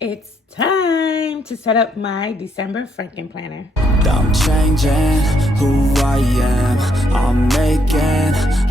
It's time to set up my December Frankenplanner. I'm changing who I am. I'm making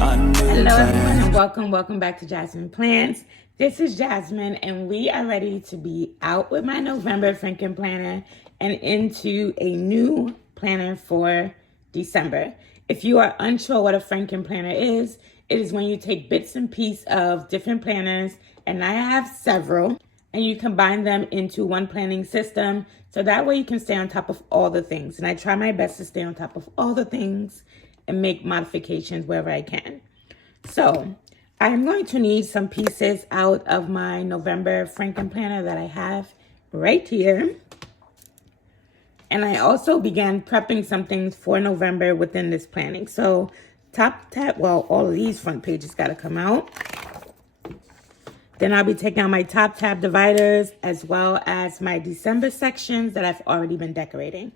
a new Hello everyone and plan. welcome back to Jasmine Plans. This is Jasmine and we are ready to be out with my November Frankenplanner and into a new planner for December. If you are unsure what a Frankenplanner is, it is when you take bits and pieces of different planners, and I have several, and you combine them into one planning system so that way you can stay on top of all the things. And I try my best to stay on top of all the things and make modifications wherever I can. So I'm going to need some pieces out of my November Frankenplanner that I have right here. And I also began prepping some things for November within this planning. So top tab, well, all of these front pages got to come out. Then I'll be taking out my top tab dividers as well as my December sections that I've already been decorating.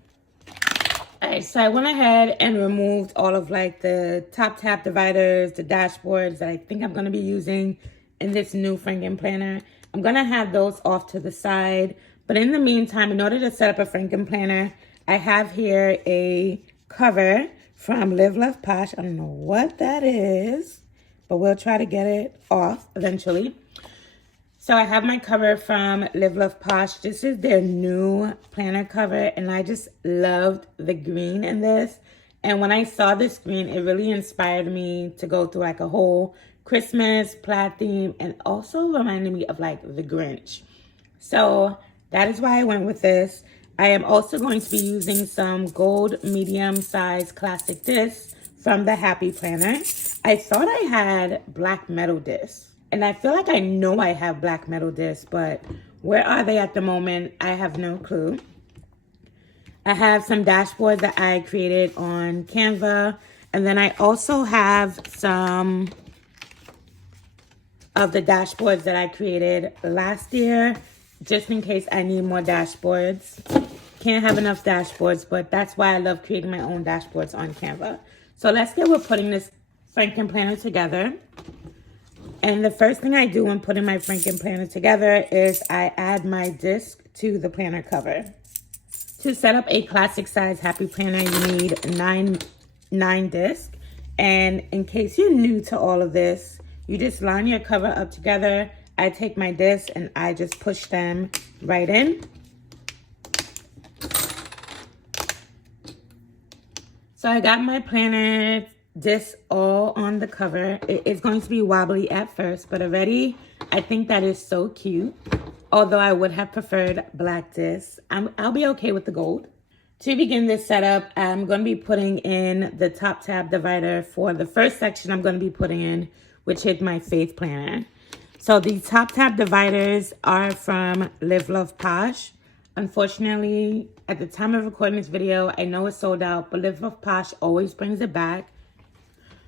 All right, so I went ahead and removed all of like the top tab dividers, the dashboards that I think I'm going to be using in this new Frankenplanner. I'm going to have those off to the side. But in the meantime, in order to set up a Frankenplanner, I have here a cover from Live Love Posh. I don't know what that is, but we'll try to get it off eventually. So I have my cover from Live Love Posh. This is their new planner cover, and I just loved the green in this. And when I saw this green, it really inspired me to go through like a whole Christmas plaid theme, and also reminded me of like the Grinch. So that is why I went with this. I am also going to be using some gold medium size classic discs from the Happy Planner. I thought I had black metal discs. And I feel like I know I have black metal discs, but where are they at the moment? I have no clue. I have some dashboards that I created on Canva. And then I also have some of the dashboards that I created last year, just in case I need more dashboards. Can't have enough dashboards, but that's why I love creating my own dashboards on Canva. So let's get with putting this Frankenplanner together. And the first thing I do when putting my Frankenplanner together is I add my disc to the planner cover. To set up a classic size Happy Planner, you need nine discs. And in case you're new to all of this, you just line your cover up together. I take my discs and I just push them right in. So I got my planner disc all on the cover. It is going to be wobbly at first, but already I think that is so cute. Although I would have preferred black discs. I'll be okay with the gold. To begin this setup, I'm going to be putting in the top tab divider for the first section I'm going to be putting in, which is my Faith Planner. So the top tab dividers are from Live Love Posh. Unfortunately, at the time of recording this video, I know it's sold out, but Live Love Posh always brings it back.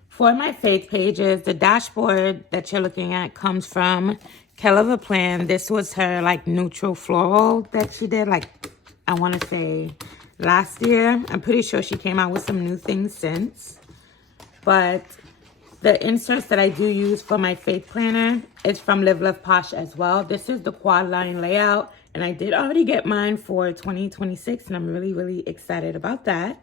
For my Faith pages, the dashboard that you're looking at comes from Kelly Plan. This was her like neutral floral that she did, like I want to say last year. I'm pretty sure she came out with some new things since. But the inserts that I do use for my Faith Planner is from Live Love Posh as well. This is the quad line layout, and I did already get mine for 2026, and I'm really excited about that.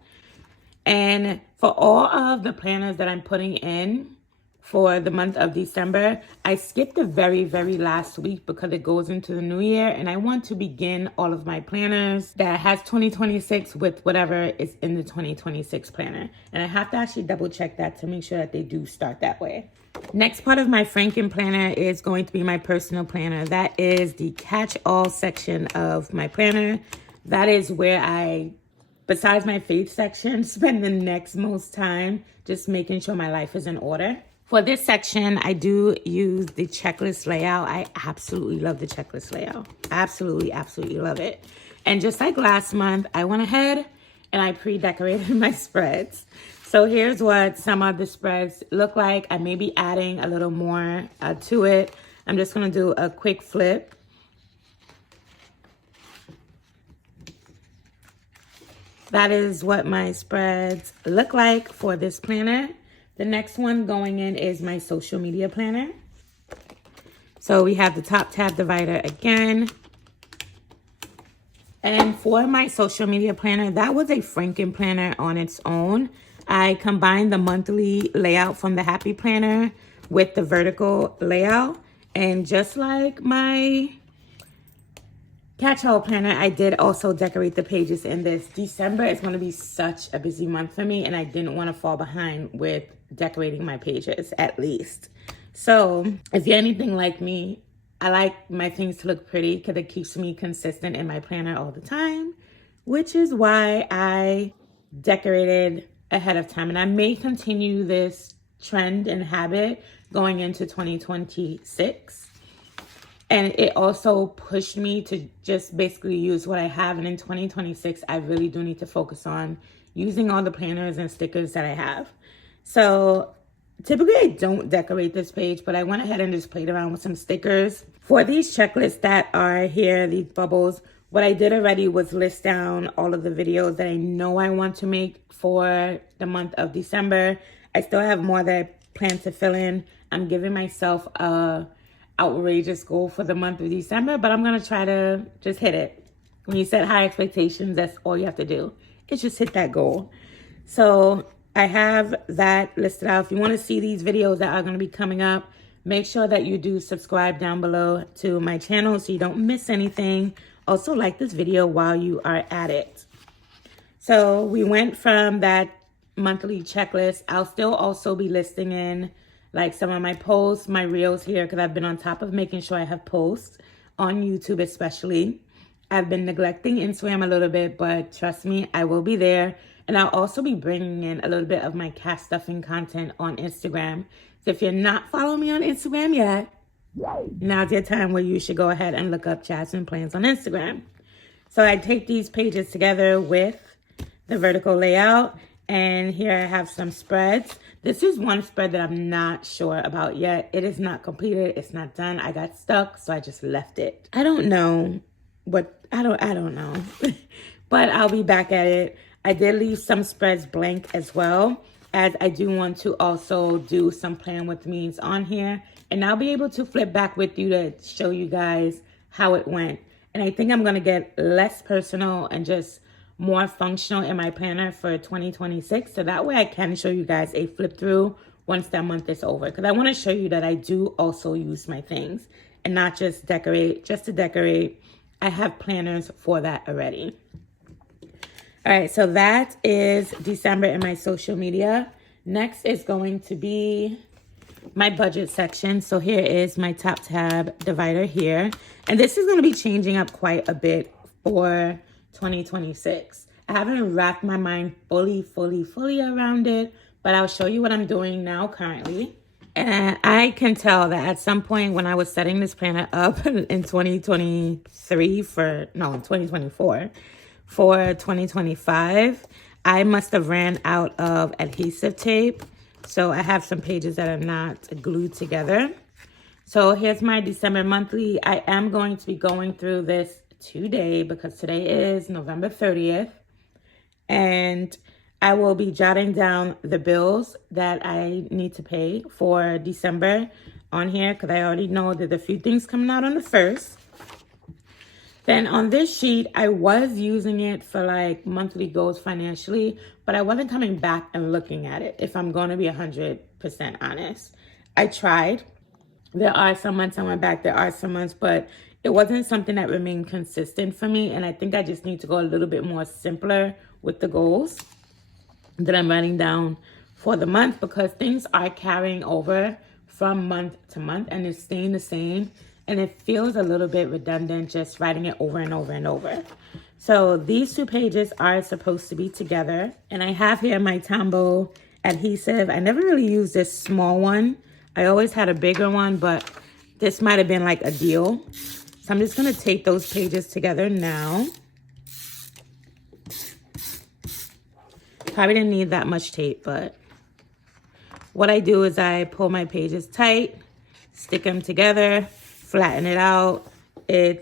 And for all of the planners that I'm putting in for the month of December, I skipped the very last week because it goes into the new year, and I want to begin all of my planners that has 2026 with whatever is in the 2026 planner. And I have to actually double check that to make sure that they do start that way. Next part of my Frankenplanner is going to be my personal planner. That is the catch-all section of my planner. That is where I, besides my Faith section, spend the next most time just making sure my life is in order. For this section, I do use the checklist layout. I absolutely love the checklist layout. Absolutely love it. And just like last month, I went ahead and I pre-decorated my spreads. So here's what some of the spreads look like. I may be adding a little more to it. I'm just gonna do a quick flip. That is what my spreads look like for this planner. The next one going in is my social media planner. So we have the top tab divider again. And for my social media planner, that was a Frankenplanner on its own. I combined the monthly layout from the Happy Planner with the vertical layout. And just like my catch-all planner, I did also decorate the pages in this. December is going to be such a busy month for me, and I didn't want to fall behind with decorating my pages, at least. So if you're anything like me, I like my things to look pretty because it keeps me consistent in my planner all the time, which is why I decorated ahead of time. And I may continue this trend and habit going into 2026. And it also pushed me to just basically use what I have. And in 2026, I really do need to focus on using all the planners and stickers that I have. So typically I don't decorate this page, but I went ahead and just played around with some stickers. For these checklists that are here, these bubbles, what I did already was list down all of the videos that I know I want to make for the month of December. I still have more that I plan to fill in. I'm giving myself a outrageous goal for the month of December, but I'm going to try to just hit it. When you set high expectations, that's all you have to do. It's just hit that goal. So I have that listed out. If you want to see these videos that are going to be coming up, make sure that you do subscribe down below to my channel so you don't miss anything. Also like this video while you are at it. So we went from that monthly checklist. I'll still also be listing in like some of my posts, my reels here, because I've been on top of making sure I have posts on YouTube especially. I've been neglecting Instagram a little bit, but trust me, I will be there. And I'll also be bringing in a little bit of my cat stuffing content on Instagram. So if you're not following me on Instagram yet, now's your time where you should go ahead and look up Jasmine Plans on Instagram. So I take these pages together with the vertical layout. And here I have some spreads. This is one spread that I'm not sure about yet. It is not completed. It's not done. I got stuck, so I just left it. I don't know I don't know. But I'll be back at it. I did leave some spreads blank as well, as I do want to also do some plan with me's on here. And I'll be able to flip back with you to show you guys how it went. And I think I'm going to get less personal and just more functional in my planner for 2026. So that way I can show you guys a flip through once that month is over. Because I want to show you that I do also use my things and not just decorate, just to decorate. I have planners for that already. All right, so that is December in my social media. Next is going to be my budget section. So here is my top tab divider here. And this is going to be changing up quite a bit for 2026. I haven't wrapped my mind fully around it, but I'll show you what I'm doing now currently. And I can tell that at some point when I was setting this planner up in 2024, for 2025, I must have ran out of adhesive tape. So I have some pages that are not glued together. So here's my December monthly. I am going to be going through this today because today is November 30th. And I will be jotting down the bills that I need to pay for December on here because I already know that a few things coming out on the 1st. Then on this sheet, I was using it for like monthly goals financially, but I wasn't coming back and looking at it, if I'm going to be 100% honest. I tried. There are some months I went back, there are some months, but it wasn't something that remained consistent for me. And I think I just need to go a little bit more simpler with the goals that I'm writing down for the month, because things are carrying over from month to month and it's staying the same. And it feels a little bit redundant just writing it over and over and over. So these two pages are supposed to be together. And I have here my Tombow adhesive. I never really used this small one. I always had a bigger one, but this might have been like a deal. So I'm just going to tape those pages together now. Probably didn't need that much tape, but what I do is I pull my pages tight, stick them together, flatten it out, and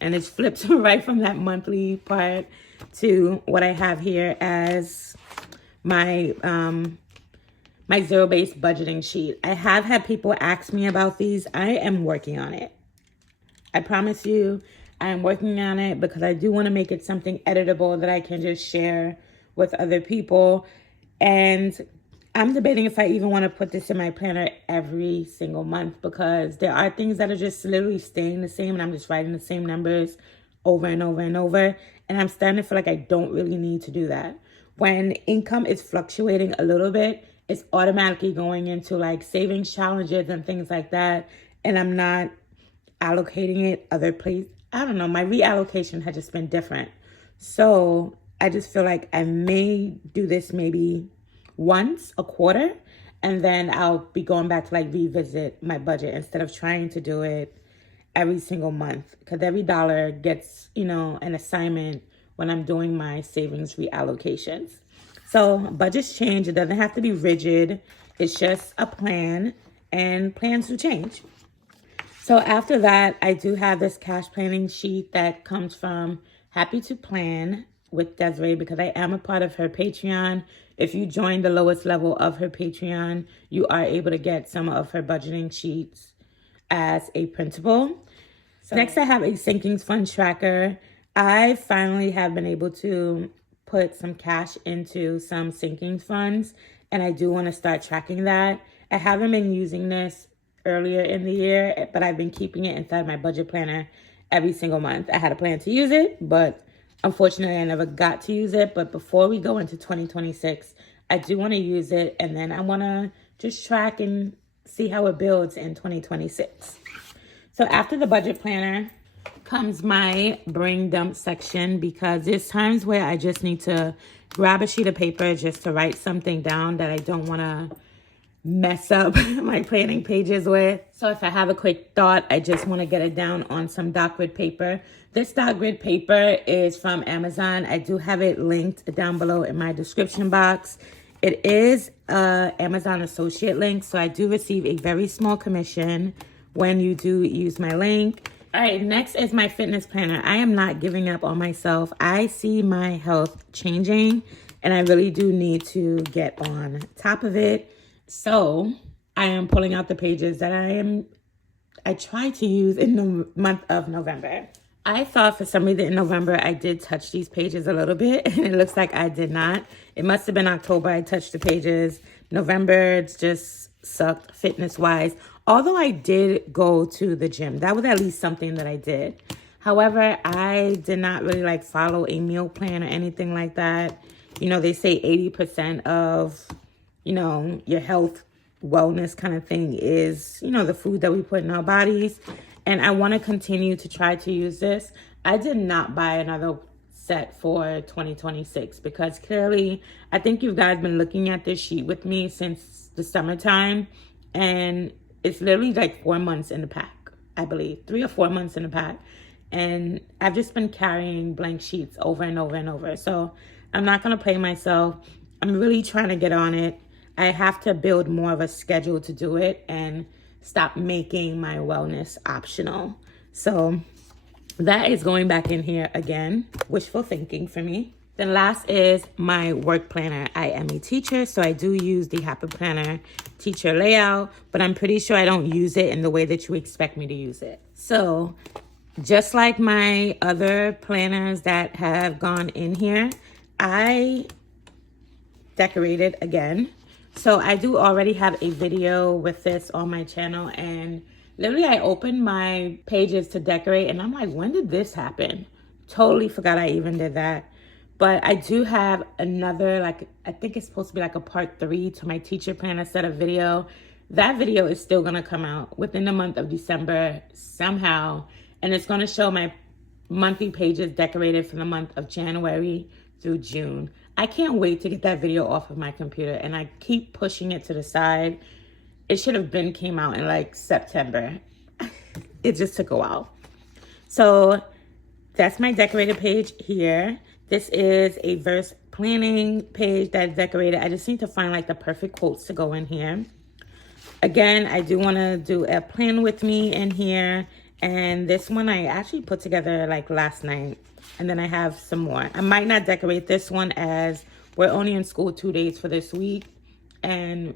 it flips right from that monthly part to what I have here as my my zero-based budgeting sheet. I have had people ask me about these. I am working on it. I promise you, I'm working on it because I do want to make it something editable that I can just share with other people. And I'm debating if I even want to put this in my planner every single month, because there are things that are just literally staying the same and I'm just writing the same numbers over and over and over. And I'm starting to feel like I don't really need to do that. When income is fluctuating a little bit, it's automatically going into like savings challenges and things like that. And I'm not allocating it other places. I don't know. My reallocation has just been different. So I just feel like I may do this maybe once a quarter, and then I'll be going back to like revisit my budget instead of trying to do it every single month, because every dollar gets, an assignment when I'm doing my savings reallocations. So budgets change. It doesn't have to be rigid. It's just a plan, and plans do change. So after that, I do have this cash planning sheet that comes from Happy to Plan with Desiree, because I am a part of her Patreon. If you join the lowest level of her Patreon, you are able to get some of her budgeting sheets as a printable. So next, I have a sinkings fund tracker. I finally have been able to put some cash into some sinkings funds, and I do want to start tracking that. I haven't been using this earlier in the year, but I've been keeping it inside my budget planner every single month. I had a plan to use it, but unfortunately, I never got to use it. But before we go into 2026, I do want to use it. And then I want to just track and see how it builds in 2026. So after the budget planner comes my bring dump section, because there's times where I just need to grab a sheet of paper just to write something down that I don't want to mess up my planning pages with. So if I have a quick thought, I just want to get it down on some dot grid paper. This dot grid paper is from Amazon. I do have it linked down below in my description box. It is a Amazon associate link, so I do receive a very small commission when you do use my link. All right, next is my fitness planner. I am not giving up on myself. I see my health changing, and I really do need to get on top of it. So I am pulling out the pages that I tried to use in the month of November. I thought for some reason in November I did touch these pages a little bit, and it looks like I did not. It must have been October I touched the pages. November, it's just sucked fitness-wise. Although I did go to the gym. That was at least something that I did. However, I did not really follow a meal plan or anything like that. They say 80% of your health wellness kind of thing is, the food that we put in our bodies. And I want to continue to try to use this. I did not buy another set for 2026 because clearly I think you guys been looking at this sheet with me since the summertime. And it's literally 4 months in the pack, I believe. 3 or 4 months in the pack. And I've just been carrying blank sheets over and over and over. So I'm not going to play myself. I'm really trying to get on it. I have to build more of a schedule to do it and stop making my wellness optional. So that is going back in here again. Wishful thinking for me. Then last is my work planner. I am a teacher, so I do use the Happy Planner teacher layout, but I'm pretty sure I don't use it in the way that you expect me to use it. So just like my other planners that have gone in here, I decorated again. So I do already have a video with this on my channel, and literally I opened my pages to decorate and I'm like, when did this happen? Totally forgot I even did that. But I do have another, I think it's supposed to be a part 3 to my teacher planner set of video. That video is still gonna come out within the month of December somehow. And it's gonna show my monthly pages decorated for the month of January through June. I can't wait to get that video off of my computer, and I keep pushing it to the side. It should have been came out in September. It just took a while. So that's my decorated page here. This is a verse planning page that's decorated. I just need to find the perfect quotes to go in here. Again, I do want to do a plan with me in here. And this one I actually put together last night. And then I have some more. I might not decorate this one as we're only in school 2 days for this week. And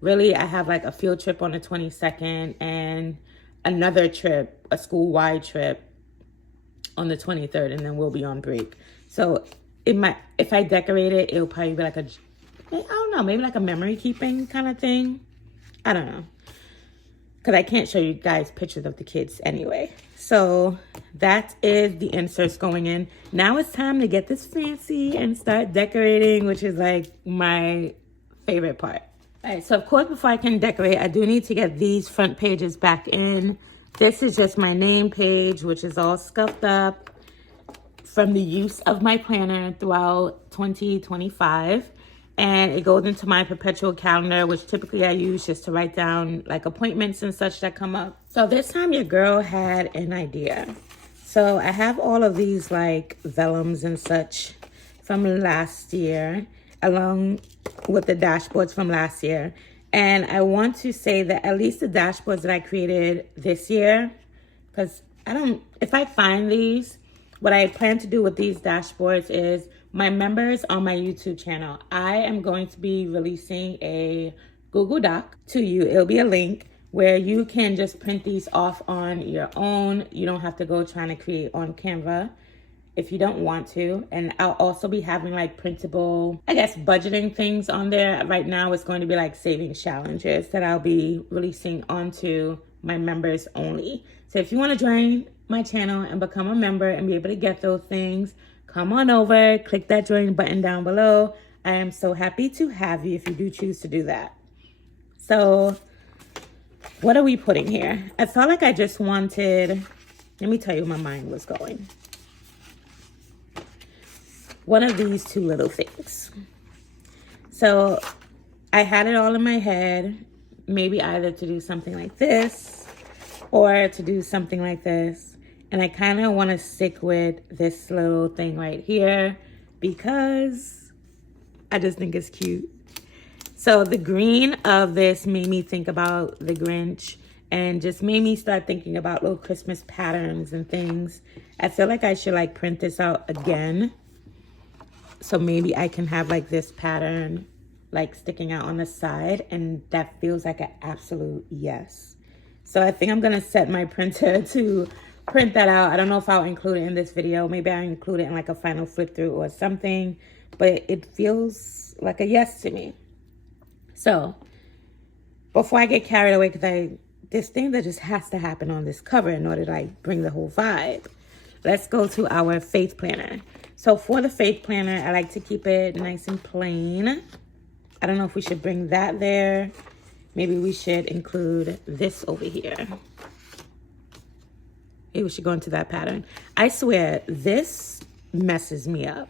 really I have a field trip on the 22nd and another trip, a school-wide trip on the 23rd, and then we'll be on break. So it might, if I decorate it, it'll probably be like a, I don't know, maybe like a memory keeping kind of thing. I don't know, because I can't show you guys pictures of the kids anyway. So that is the inserts going in. Now it's time to get this fancy and start decorating, which is like my favorite part. All right, so of course, before I can decorate, I do need to get these front pages back in. This is just my name page, which is all scuffed up from the use of my planner throughout 2025. And it goes into my perpetual calendar, which typically I use just to write down like appointments and such that come up. So this time your girl had an idea. So I have all of these like vellums and such from last year, along with the dashboards from last year. And I want to say that at least the dashboards that I created this year, because if I find these, what I plan to do with these dashboards is my members on my YouTube channel, I am going to be releasing a Google Doc to you. It'll be a link where you can just print these off on your own. You don't have to go trying to create on Canva if you don't want to. And I'll also be having like printable, I guess, budgeting things on there. Right now it's going to be like savings challenges that I'll be releasing onto my members only. So if you want to join my channel and become a member and be able to get those things, come on over, click that join button down below. I am so happy to have you if you do choose to do that. So what are we putting here? I felt like I just wanted, let me tell you where my mind was going. One of these two little things. So I had it all in my head, maybe either to do something like this or to do something like this. And I kind of want to stick with this little thing right here because I just think it's cute. So the green of this made me think about the Grinch and just made me start thinking about little Christmas patterns and things. I feel like I should like print this out again. So maybe I can have like this pattern like sticking out on the side, and that feels like an absolute yes. So I think I'm gonna set my printer to print that out. I don't know if I'll include it in this video. Maybe I'll include it in like a final flip through or something, but it feels like a yes to me. So before I get carried away, because this thing that just has to happen on this cover in order to like bring the whole vibe, let's go to our faith planner. So for the faith planner, I like to keep it nice and plain. I don't know if we should bring that there. Maybe we should include this over here. Maybe we should go into that pattern. I swear, this messes me up.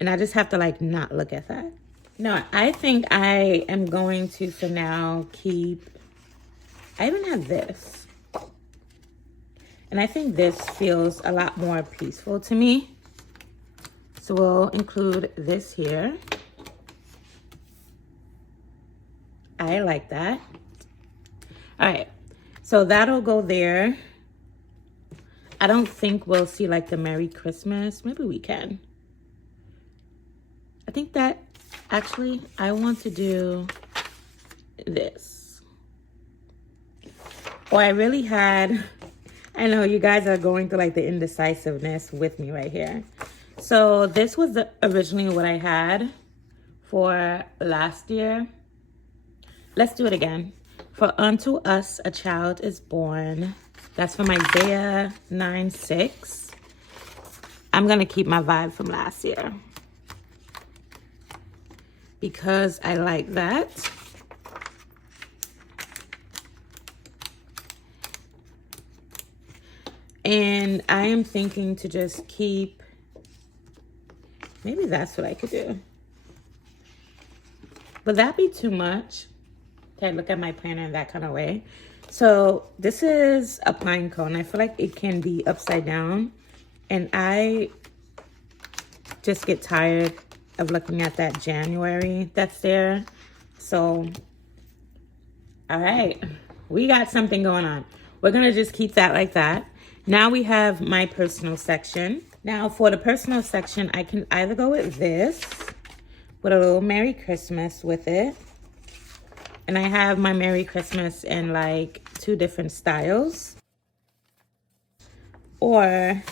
And I just have to like not look at that. No, I think I am going to, for now, keep, I even have this. And I think this feels a lot more peaceful to me. So we'll include this here. I like that. All right, so that'll go there. I don't think we'll see like the Merry Christmas. Maybe we can. I think that actually I want to do this. Or I really had, I know you guys are going through like the indecisiveness with me right here. So this was originally what I had for last year. Let's do it again. For unto us a child is born. That's from Isaiah 9:6. I'm going to keep my vibe from last year because I like that. And I am thinking to just keep, maybe that's what I could do. Would that be too much? Okay, look at my planner in that kind of way. So this is a pine cone. I feel like it can be upside down. And I just get tired of looking at that January that's there. So, all right, we got something going on. We're gonna just keep that like that. Now we have my personal section. Now for the personal section, I can either go with this, with a little Merry Christmas with it. And I have my Merry Christmas in like 2 different styles. Or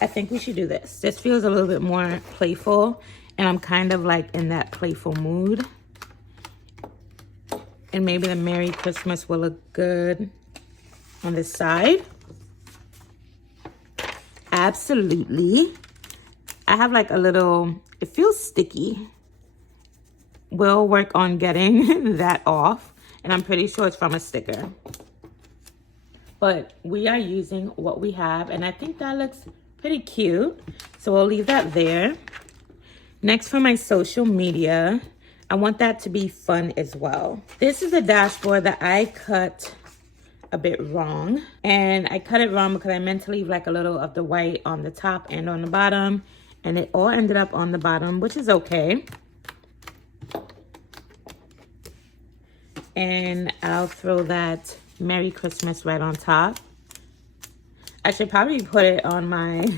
I think we should do this. This feels a little bit more playful, and I'm kind of like in that playful mood. And maybe the Merry Christmas will look good on this side. Absolutely. I have like a little, it feels sticky. We'll work on getting that off, and I'm pretty sure it's from a sticker. But we are using what we have, and I think that looks pretty cute. So we'll leave that there. Next, for my social media, I want that to be fun as well. This is a dashboard that I cut a bit wrong, and I cut it wrong because I meant to leave like a little of the white on the top and on the bottom, and it all ended up on the bottom, which is okay. And I'll throw that Merry Christmas right on top. I should probably put it on my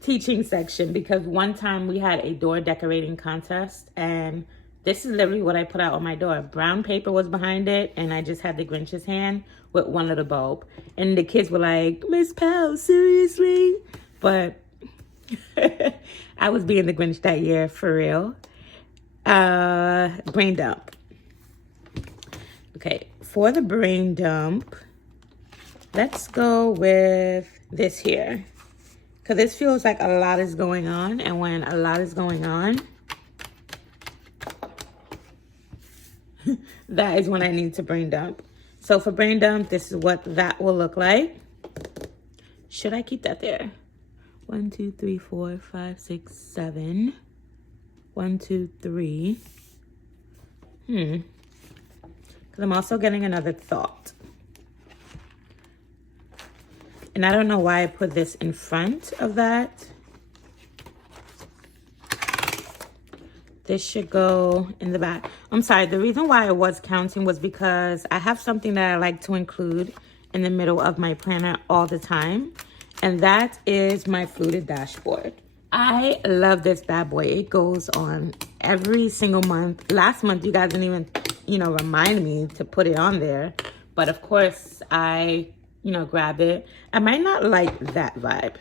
teaching section, because one time we had a door decorating contest, and this is literally what I put out on my door. Brown paper was behind it, and I just had the Grinch's hand with one little bulb. And the kids were like, Miss Pell, seriously? But I was being the Grinch that year, for real. Brain dump. Okay, for the brain dump, let's go with this here. Because this feels like a lot is going on, and when a lot is going on, that is when I need to brain dump. So for brain dump, this is what that will look like. Should I keep that there? 1, 2, 3, 4, 5, 6, 7. 1, 2, 3. Because I'm also getting another thought. And I don't know why I put this in front of that. This should go in the back. I'm sorry, the reason why I was counting was because I have something that I like to include in the middle of my planner all the time. And that is my fluted dashboard. I love this bad boy. It goes on every single month. Last month, you guys didn't even, remind me to put it on there. But of course, I, grabbed it. I might not like that vibe.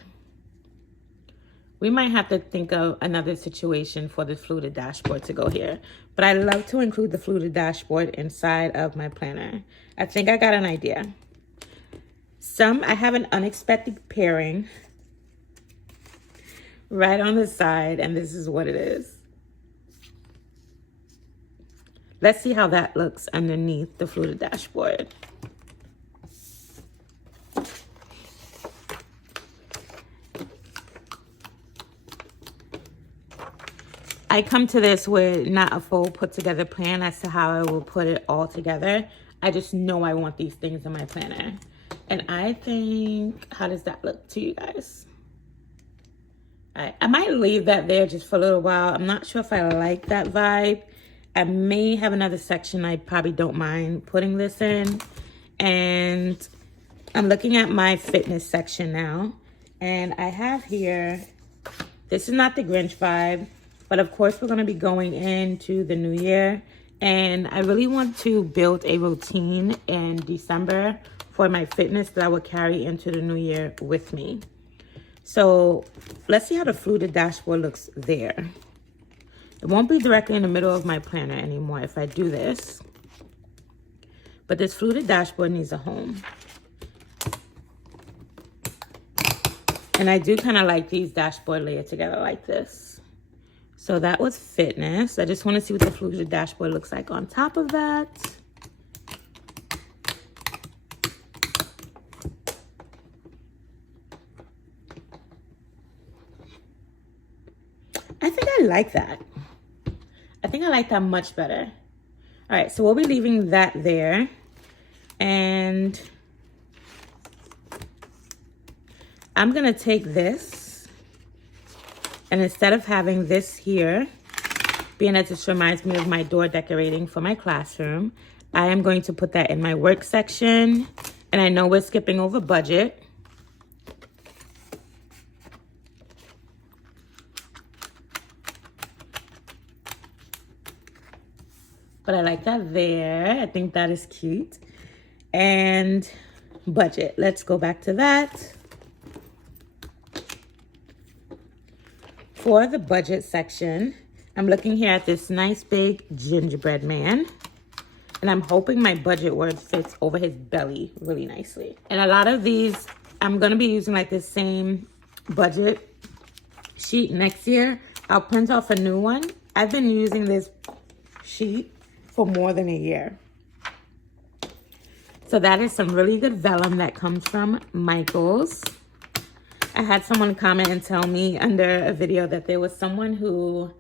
We might have to think of another situation for the fluted dashboard to go here. But I love to include the fluted dashboard inside of my planner. I think I got an idea. I have an unexpected pairing right on the side, and this is what it is. Let's see how that looks underneath the fluted dashboard. I come to this with not a full put together plan as to how I will put it all together. I just know I want these things in my planner. And I think, how does that look to you guys? I might leave that there just for a little while. I'm not sure if I like that vibe. I may have another section I probably don't mind putting this in. And I'm looking at my fitness section now. And I have here, this is not the Grinch vibe, but of course we're going to be going into the new year. And I really want to build a routine in December for my fitness that I will carry into the new year with me. So let's see how the fluted dashboard looks there. It won't be directly in the middle of my planner anymore if I do this. But this fluted dashboard needs a home. And I do kind of like these dashboard layered together like this. So that was fitness. I just want to see what the fluted dashboard looks like on top of that. I think I like that. I think I like that much better. All right, so we'll be leaving that there. And I'm gonna take this, and instead of having this here, being that this reminds me of my door decorating for my classroom, I am going to put that in my work section. And I know we're skipping over budget. But I like that there. I think that is cute. And budget. Let's go back to that. For the budget section, I'm looking here at this nice big gingerbread man. And I'm hoping my budget word fits over his belly really nicely. And a lot of these, I'm gonna be using like the same budget sheet next year. I'll print off a new one. I've been using this sheet for more than a year. So that is some really good vellum that comes from Michaels. I had someone comment and tell me under a video that there was someone who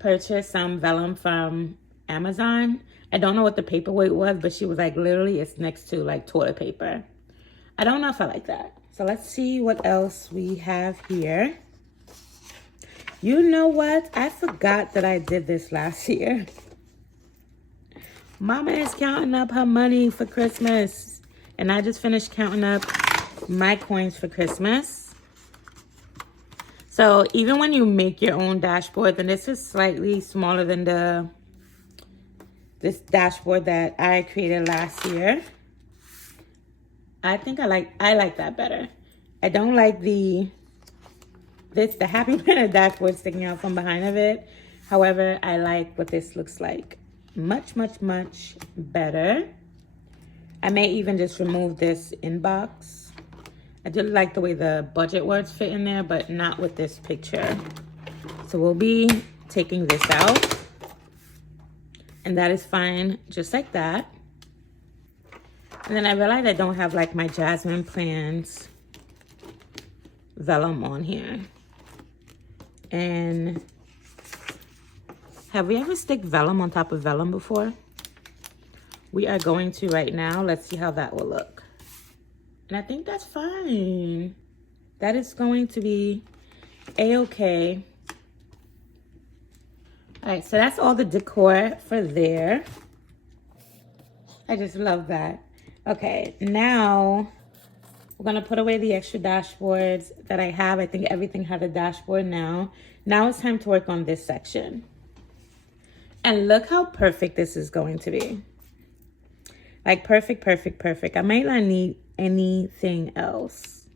purchased some vellum from Amazon. I don't know what the paperweight was, but she was like, literally, it's next to like toilet paper. I don't know if I like that. So let's see what else we have here. You know what? I forgot that I did this last year. Mama is counting up her money for Christmas. And I just finished counting up my coins for Christmas. So even when you make your own dashboard, then this is slightly smaller than this dashboard that I created last year. I think I like that better. I don't like the Happy Planner dashboard sticking out from behind of it. However, I like what this looks like. Much, much, much better. I may even just remove this inbox. I did like the way the budget words fit in there, but not with this picture. So we'll be taking this out. And that is fine, just like that. And then I realized I don't have like my Jasmine plans vellum on here. And have we ever stick vellum on top of vellum before? We are going to right now. Let's see how that will look. And I think that's fine. That is going to be a-okay. All right, so that's all the decor for there. I just love that. Okay, now we're gonna put away the extra dashboards that I have. I think everything has a dashboard now. Now it's time to work on this section. And look how perfect this is going to be. Like perfect, perfect, perfect. I might not need anything else.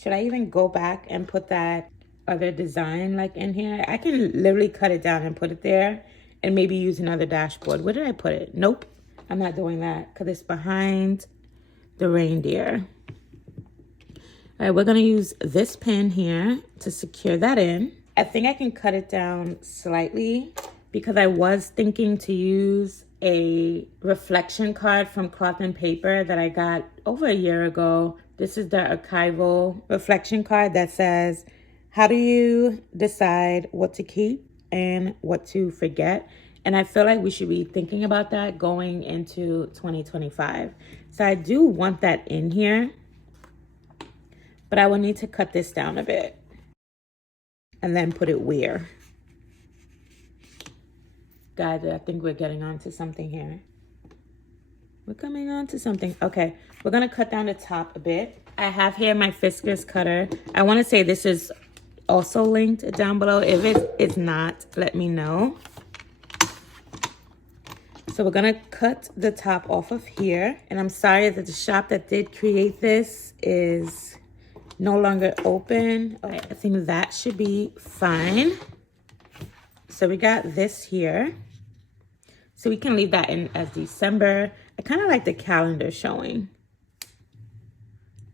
Should I even go back and put that other design like in here? I can literally cut it down and put it there and maybe use another dashboard. Where did I put it? Nope, I'm not doing that because it's behind the reindeer. All right, we're gonna use this pin here to secure that in. I think I can cut it down slightly because I was thinking to use a reflection card from Cloth and Paper that I got over a year ago. This is the archival reflection card that says, how do you decide what to keep and what to forget? And I feel like we should be thinking about that going into 2025. So I do want that in here, but I will need to cut this down a bit and then put it where. Guys, I think we're getting onto something here. We're coming on to something. Okay, we're gonna cut down the top a bit. I have here my Fiskars cutter. I wanna say this is also linked down below. If it is not, let me know. So we're gonna cut the top off of here. And I'm sorry that the shop that did create this is no longer open. Okay, I think that should be fine. So we got this here. So we can leave that in as December. I kind of like the calendar showing.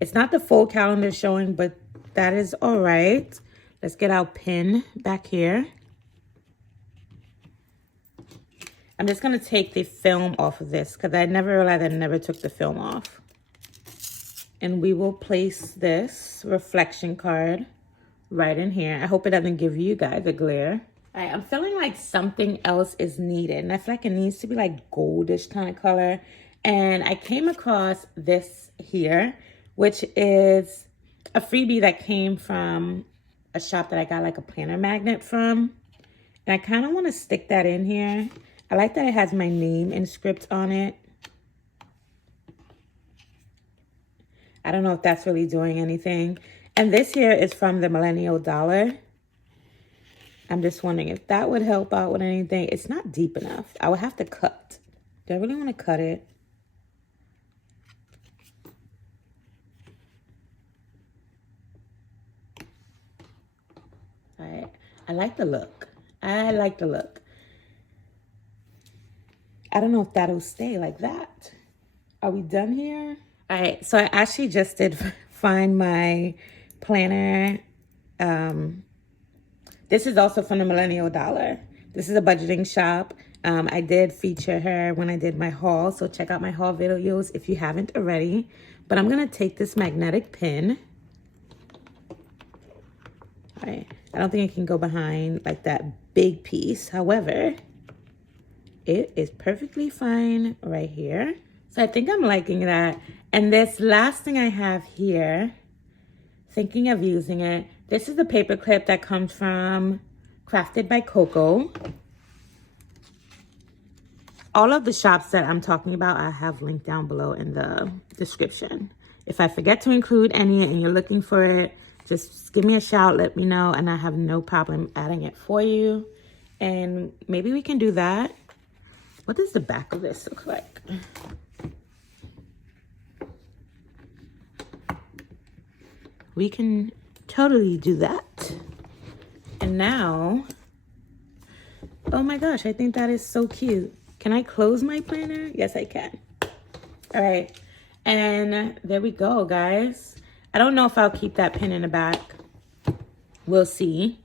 It's not the full calendar showing, but that is all right. Let's get our pin back here. I'm just gonna take the film off of this because I never realized I never took the film off. And we will place this reflection card right in here. I hope it doesn't give you guys a glare. All right, I'm feeling like something else is needed. And I feel like it needs to be like goldish kind of color. And I came across this here, which is a freebie that came from a shop that I got like a planner magnet from. And I kind of want to stick that in here. I like that it has my name in script on it. I don't know if that's really doing anything. And this here is from the Millennial Dollar. I'm just wondering if that would help out with anything. It's not deep enough. I would have to cut. Do I really want to cut it? All right. I like the look. I like the look. I don't know if that'll stay like that. Are we done here? All right, so I actually just did find my planner. This is also from the Millennial Dollar. This is a budgeting shop. I did feature her when I did my haul, so check out my haul videos if you haven't already. But I'm gonna take this magnetic pin. All right, I don't think it can go behind like that big piece. However, it is perfectly fine right here. So I think I'm liking that. And this last thing I have here, thinking of using it, this is the paper clip that comes from Crafted by Coco. All of the shops that I'm talking about, I have linked down below in the description. If I forget to include any and you're looking for it, just give me a shout, let me know, and I have no problem adding it for you. And maybe we can do that. What does the back of this look like? We can totally do that. And now, oh my gosh, I think that is so cute. Can I close my planner? Yes, I can. All right, and there we go, guys. I don't know if I'll keep that pin in the back. We'll see.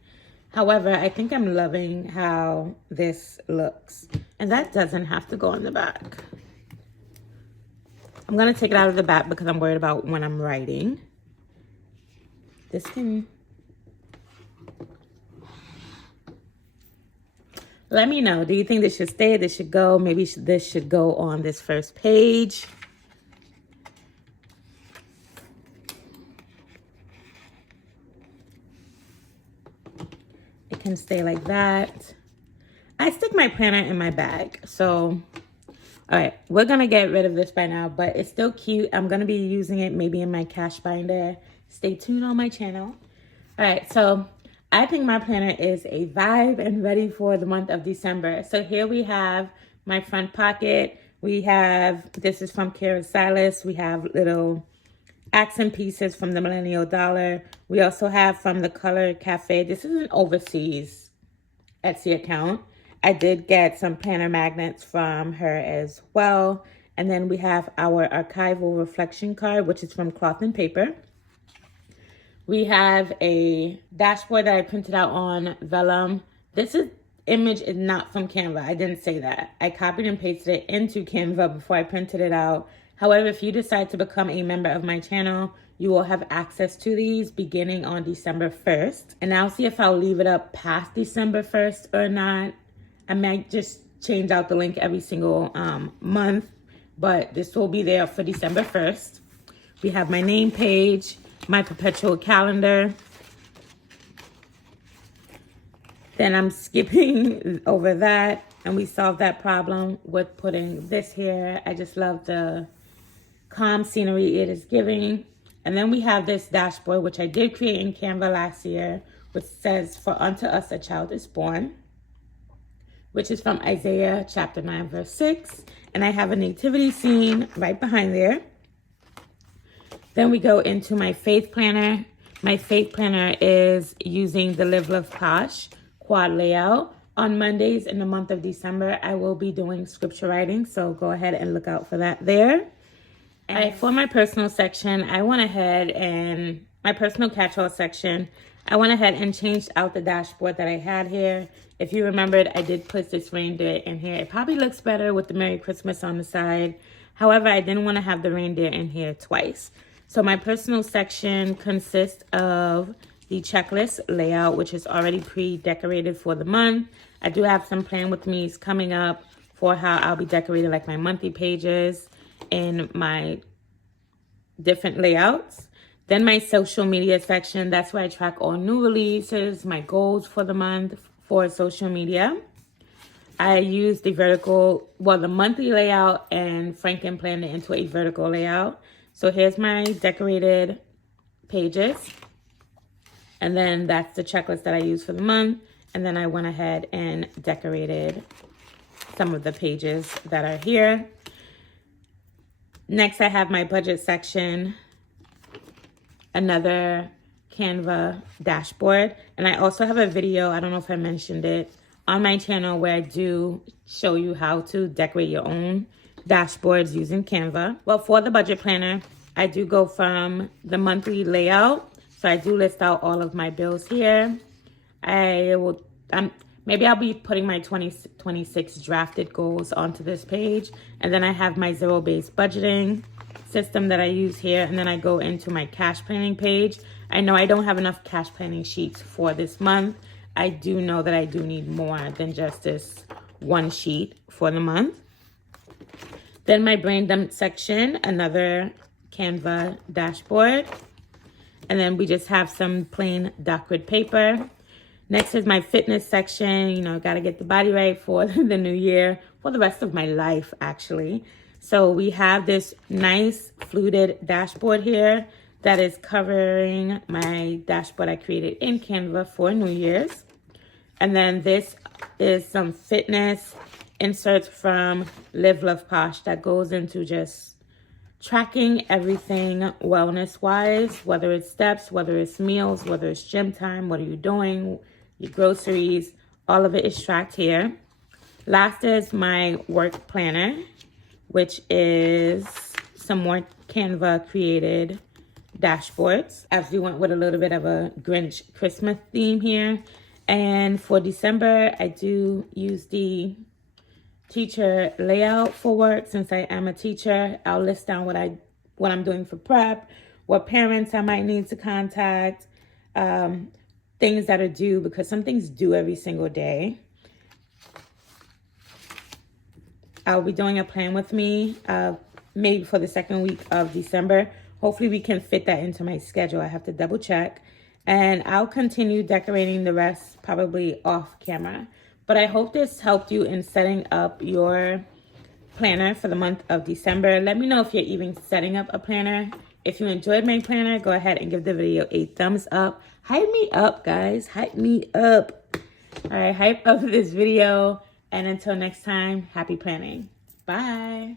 However, I think I'm loving how this looks. And that doesn't have to go in the back. I'm gonna take it out of the back because I'm worried about when I'm writing. This can... Let me know. Do you think this should stay? This should go? Maybe this should go on this first page. It can stay like that. I stick my planner in my bag. So, all right. We're going to get rid of this by now, but it's still cute. I'm going to be using it maybe in my cash binder. Stay tuned on my channel. All right. So, I think my planner is a vibe and ready for the month of December. So here we have my front pocket. We have, this is from Kara Silas. We have little accent pieces from the Millennial Dollar. We also have from the Color Cafe. This is an overseas Etsy account. I did get some planner magnets from her as well. And then we have our archival reflection card, which is from Cloth and Paper. We have a dashboard that I printed out on vellum. This image is not from Canva. I didn't say that. I copied and pasted it into Canva before I printed it out. However, if you decide to become a member of my channel, you will have access to these beginning on December 1st. And I'll see if I'll leave it up past December 1st or not. I might just change out the link every single month, but this will be there for December 1st. We have my name page, my perpetual calendar. Then I'm skipping over that, and we solved that problem with putting this here. I just love the calm scenery it is giving. And then we have this dashboard, which I did create in Canva last year, which says, "For unto us a child is born," which is from Isaiah chapter 9, verse 6. And I have a nativity scene right behind there. Then we go into my faith planner. My faith planner is using the Live Love Posh quad layout. On Mondays in the month of December, I will be doing scripture writing, so go ahead and look out for that there. And for my personal section, I went ahead and my personal catch-all section, I went ahead and changed out the dashboard that I had here. If you remembered, I did put this reindeer in here. It probably looks better with the Merry Christmas on the side. However, I didn't want to have the reindeer in here twice. So my personal section consists of the checklist layout, which is already pre-decorated for the month. I do have some plan with me's coming up for how I'll be decorating like my monthly pages in my different layouts. Then my social media section, that's where I track all new releases, my goals for the month for social media. I use the the monthly layout and Frankenplanner into a vertical layout. So here's my decorated pages. And then that's the checklist that I use for the month. And then I went ahead and decorated some of the pages that are here. Next, I have my budget section. Another Canva dashboard. And I also have a video, I don't know if I mentioned it, on my channel where I do show you how to decorate your own dashboards using Canva. Well, for the budget planner, I do go from the monthly layout. So I do list out all of my bills here. Maybe I'll be putting my 2026 drafted goals onto this page. And then I have my zero-based budgeting system that I use here. And then I go into my cash planning page. I know I don't have enough cash planning sheets for this month. I do know that I do need more than just this one sheet for the month. Then my brain dump section, another Canva dashboard. And then we just have some plain doc grid paper. Next is my fitness section. You know, got to get the body right for the new year, for the rest of my life, actually. So we have this nice fluted dashboard here that is covering my dashboard I created in Canva for New Year's. And then this is some fitness inserts from Live Love Posh that goes into just tracking everything wellness-wise, whether it's steps, whether it's meals, whether it's gym time, what are you doing, your groceries, all of it is tracked here. Last is my work planner, which is some more Canva created dashboards. Actually went with a little bit of a Grinch Christmas theme here. And for December, I do use the teacher layout for work. Since I am a teacher, I'll list down what I'm doing for prep, what parents I might need to contact, things that are due, because some things due every single day. I'll be doing a plan with me, maybe for the second week of December. Hopefully we can fit that into my schedule. I have to double check. And I'll continue decorating the rest probably off camera. But I hope this helped you in setting up your planner for the month of December. Let me know if you're even setting up a planner. If you enjoyed my planner, go ahead and give the video a thumbs up. Hype me up, guys. Hype me up. All right, hype up this video. And until next time, happy planning. Bye.